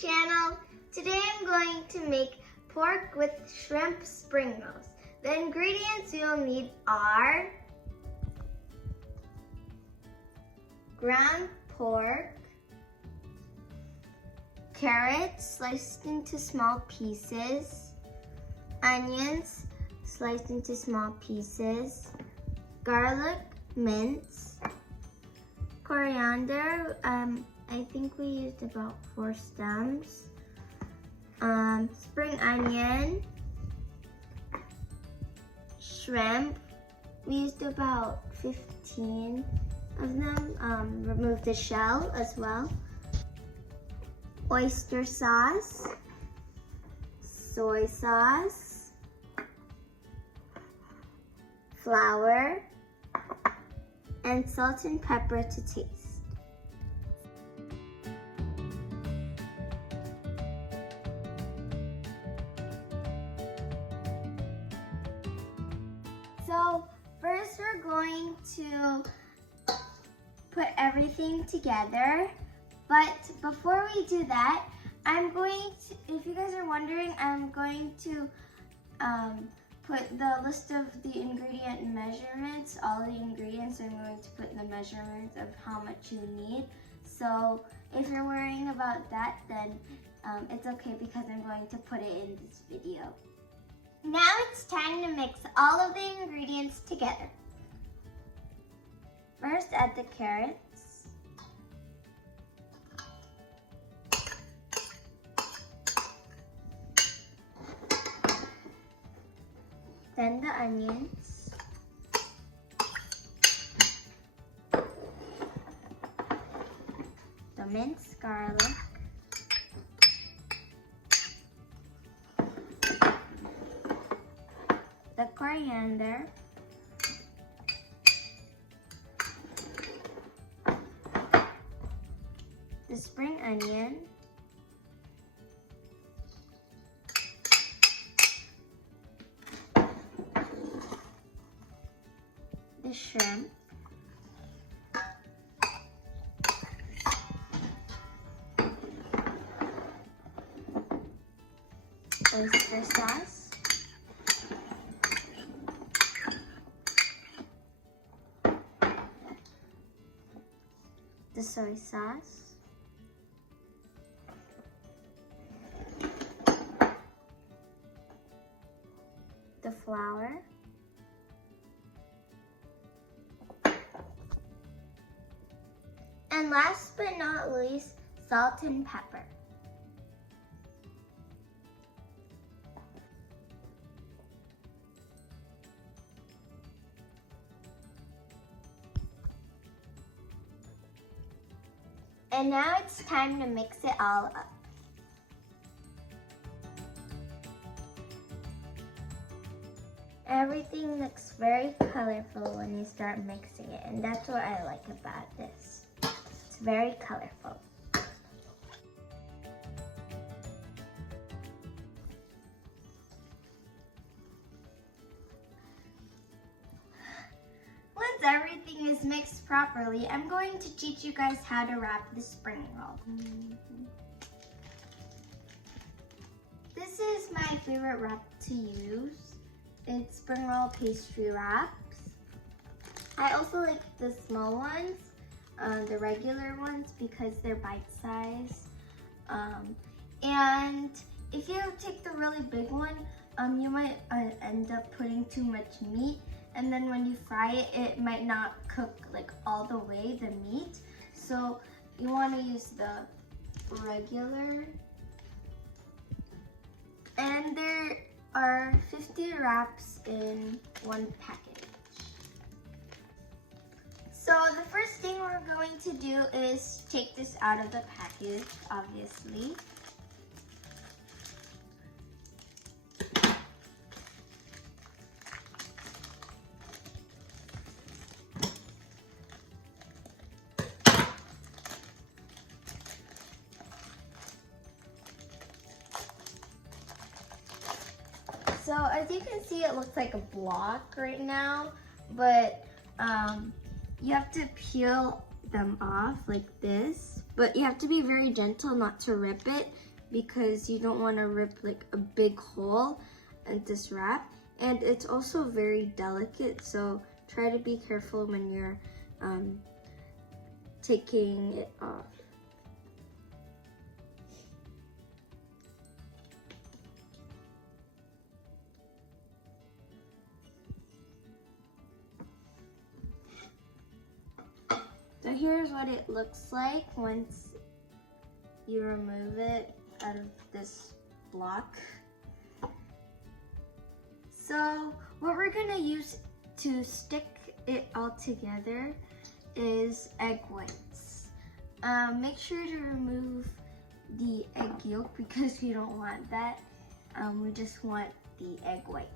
channel. Today I'm going to make pork with shrimp spring rolls. The ingredients you'll need are ground pork, carrots sliced into small pieces, onions sliced into small pieces, garlic mince, coriander, I think we used about 4 stems, spring onion, shrimp, we used about 15 of them, remove the shell as well, oyster sauce, soy sauce, flour, and salt and pepper to taste. So first we're going to put everything together, but before we do that, I'm going to, if you guys are wondering, I'm going to put the list of the ingredient measurements, all the ingredients. I'm going to put the measurements of how much you need. So if you're worrying about that, then it's okay because I'm going to put it in this video. Now it's time to mix all of the ingredients together. First, add the carrots. Then the onions. The minced garlic. The coriander. The spring onion. The shrimp. Oyster sauce. The soy sauce. The flour. And last but not least, salt and pepper. And now it's time to mix it all up. Everything looks very colorful when you start mixing it, and that's what I like about this. It's very colorful. Once everything is mixed properly, I'm going to teach you guys how to wrap the spring roll. This is my favorite wrap to use. It's spring roll pastry wraps. I also like the small ones, the regular ones, because they're bite-sized. And if you take the really big one, you might end up putting too much meat, and then when you fry it, it might not cook like all the way, the meat. So you want to use the regular. And there are 50 wraps in one package. So the first thing we're going to do is take this out of the package, obviously. So as you can see, it looks like a block right now, but you have to peel them off like this but you have to be very gentle not to rip it because you don't want to rip like a big hole in this wrap. And it's also very delicate, so try to be careful when you're taking it off. So here's what it looks like once you remove it out of this block. So what we're gonna use to stick it all together is egg whites. Make sure to remove the egg yolk because we don't want that. We just want the egg white.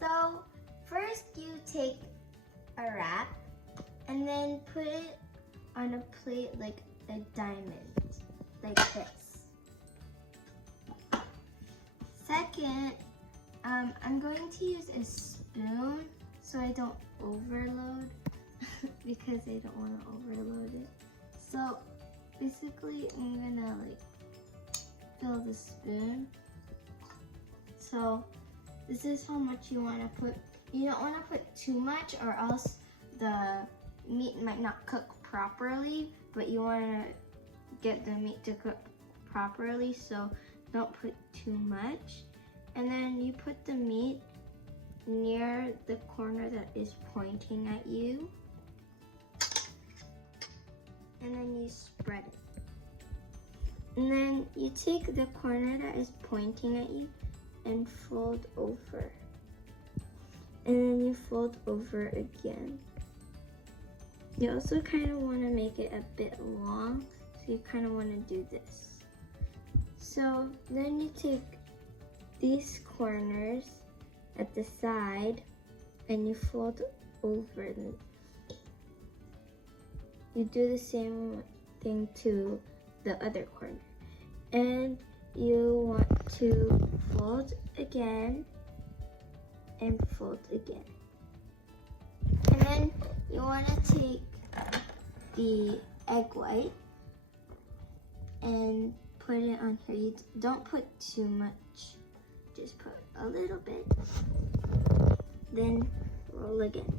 So first you take a wrap and then put it on a plate like a diamond, like this. Second, I'm going to use a spoon so I don't overload because I don't want to overload it. So basically I'm gonna like fill the spoon. So this is how much you want to put. You don't want to put too much or else the meat might not cook properly, but you want to get the meat to cook properly, so don't put too much. And then you put the meat near the corner that is pointing at you. And then you spread it. And then you take the corner that is pointing at you and fold over. And then you fold over again. You also kind of want to make it a bit long, so you kind of want to do this. So then you take these corners at the side and you fold over them. You do the same thing to the other corner. And you want to fold again and fold again. And then you want to take the egg white and put it on here. You don't put too much, just put a little bit. Then roll again.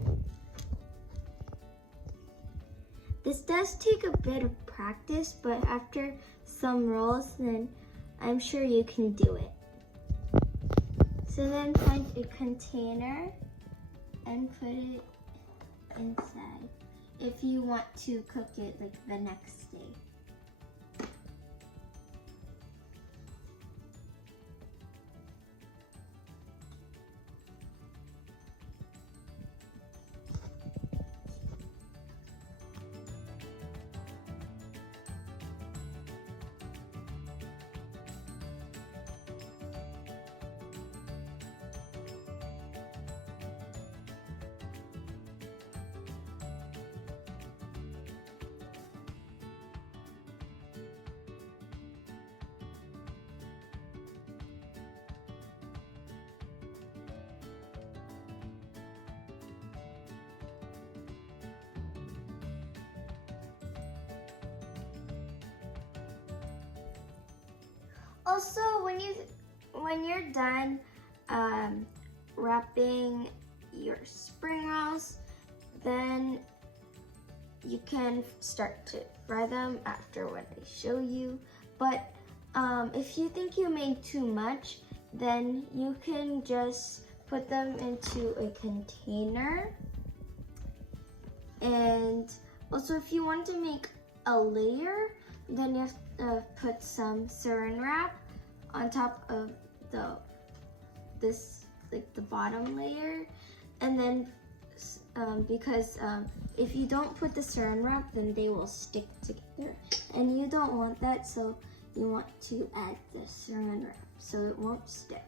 This does take a bit of practice, but after some rolls, then I'm sure you can do it. So then find a container and put it inside if you want to cook it like the next day. Also, when you're done wrapping your spring rolls, then you can start to fry them after what I show you. But if you think you made too much, then you can just put them into a container. And also, if you want to make a layer, then you have to put some saran wrap on top of the bottom layer, and then because if you don't put the saran wrap, then they will stick together. And you don't want that, so you want to add the saran wrap so it won't stick.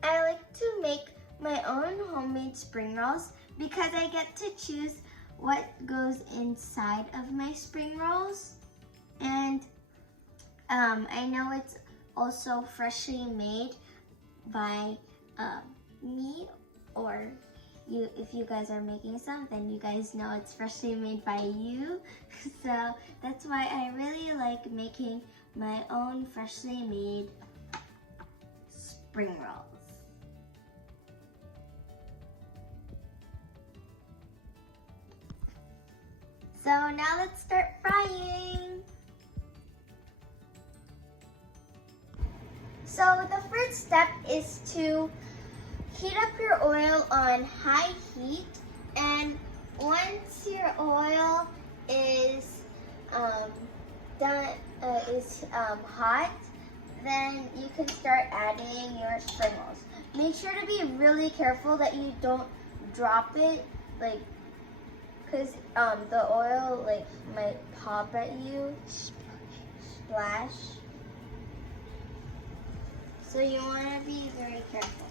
I like to make my own homemade spring rolls because I get to choose what goes inside of my spring rolls. And I know it's also freshly made by me, or if you guys are making some, then you guys know it's freshly made by you. So that's why I really like making my own freshly made spring rolls. So now let's start frying. So the first step is to heat up your oil on high heat, and once your oil is hot, then you can start adding your spring rolls. Make sure to be really careful that you don't drop it, because the oil might pop at you, splash. So you want to be very careful.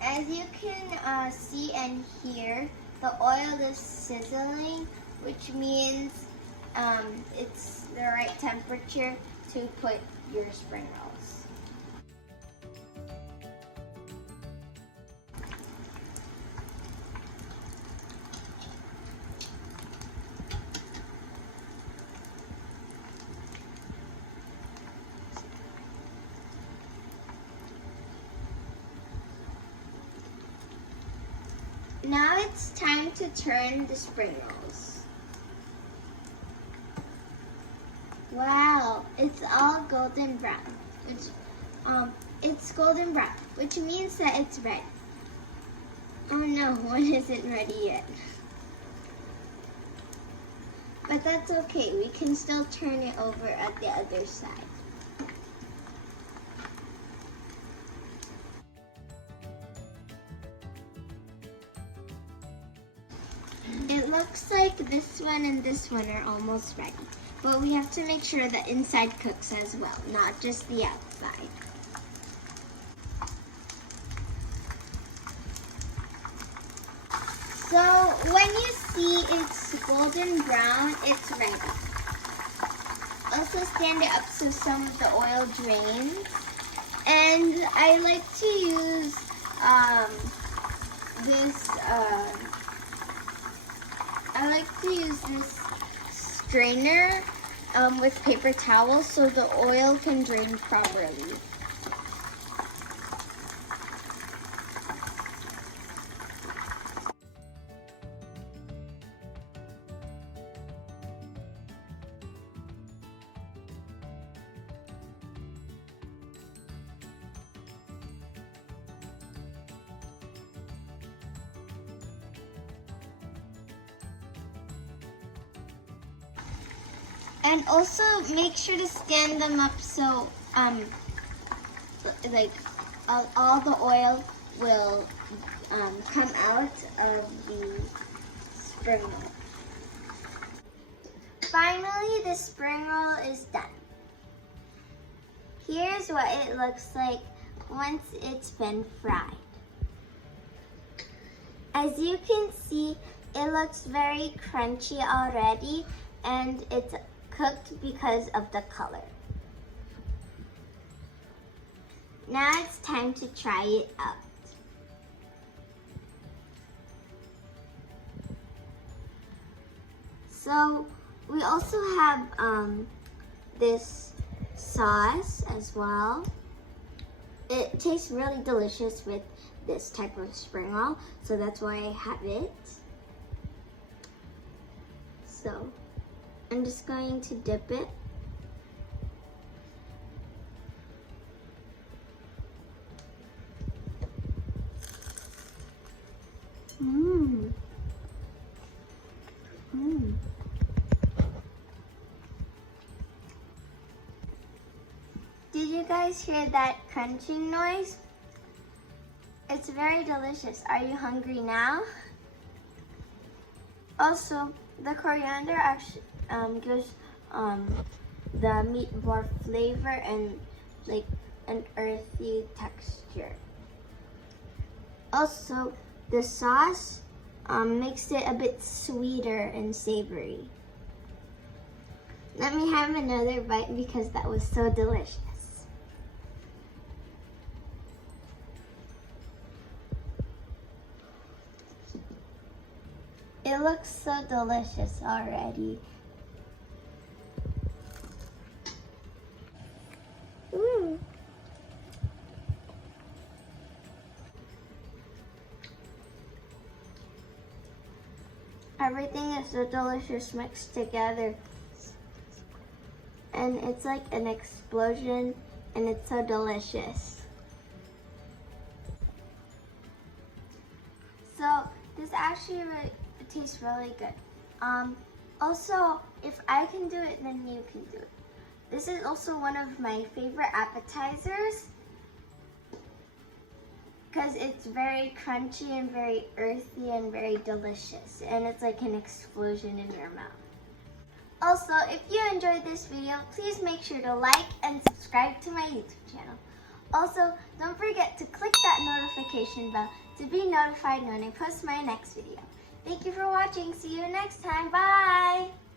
As you can see and hear, the oil is sizzling, which means it's the right temperature to put your spring rolls. Now it's time to turn the spring rolls. Wow, it's all golden brown. It's golden brown, which means that it's ready. Oh no, one isn't ready yet. But that's okay, we can still turn it over at the other side. It looks like this one and this one are almost ready, but we have to make sure the inside cooks as well, not just the outside. So when you see it's golden brown, it's ready. Also stand it up so some of the oil drains. And I like to use this strainer with paper towels so the oil can drain properly. And also make sure to stand them up so all the oil will come out of the spring roll. Finally, the spring roll is done. Here's what it looks like once it's been fried. As you can see, it looks very crunchy already, and it's cooked because of the color. Now it's time to try it out. So we also have this sauce as well. It tastes really delicious with this type of spring roll, so that's why I have it. So I'm just going to dip it. Mmm. Mmm. Did you guys hear that crunching noise? It's very delicious. Are you hungry now? Also, the coriander actually gives the meat more flavor and like an earthy texture. Also, the sauce makes it a bit sweeter and savory. Let me have another bite because that was so delicious. It looks so delicious already. Ooh. Everything is so delicious mixed together. And it's like an explosion, and it's so delicious. So this actually tastes really good. Also, if I can do it, then you can do it. This is also one of my favorite appetizers because it's very crunchy and very earthy and very delicious, and it's like an explosion in your mouth. Also, if you enjoyed this video, please make sure to like and subscribe to my YouTube channel. Also, don't forget to click that notification bell to be notified when I post my next video. Thank you for watching. See you next time. Bye!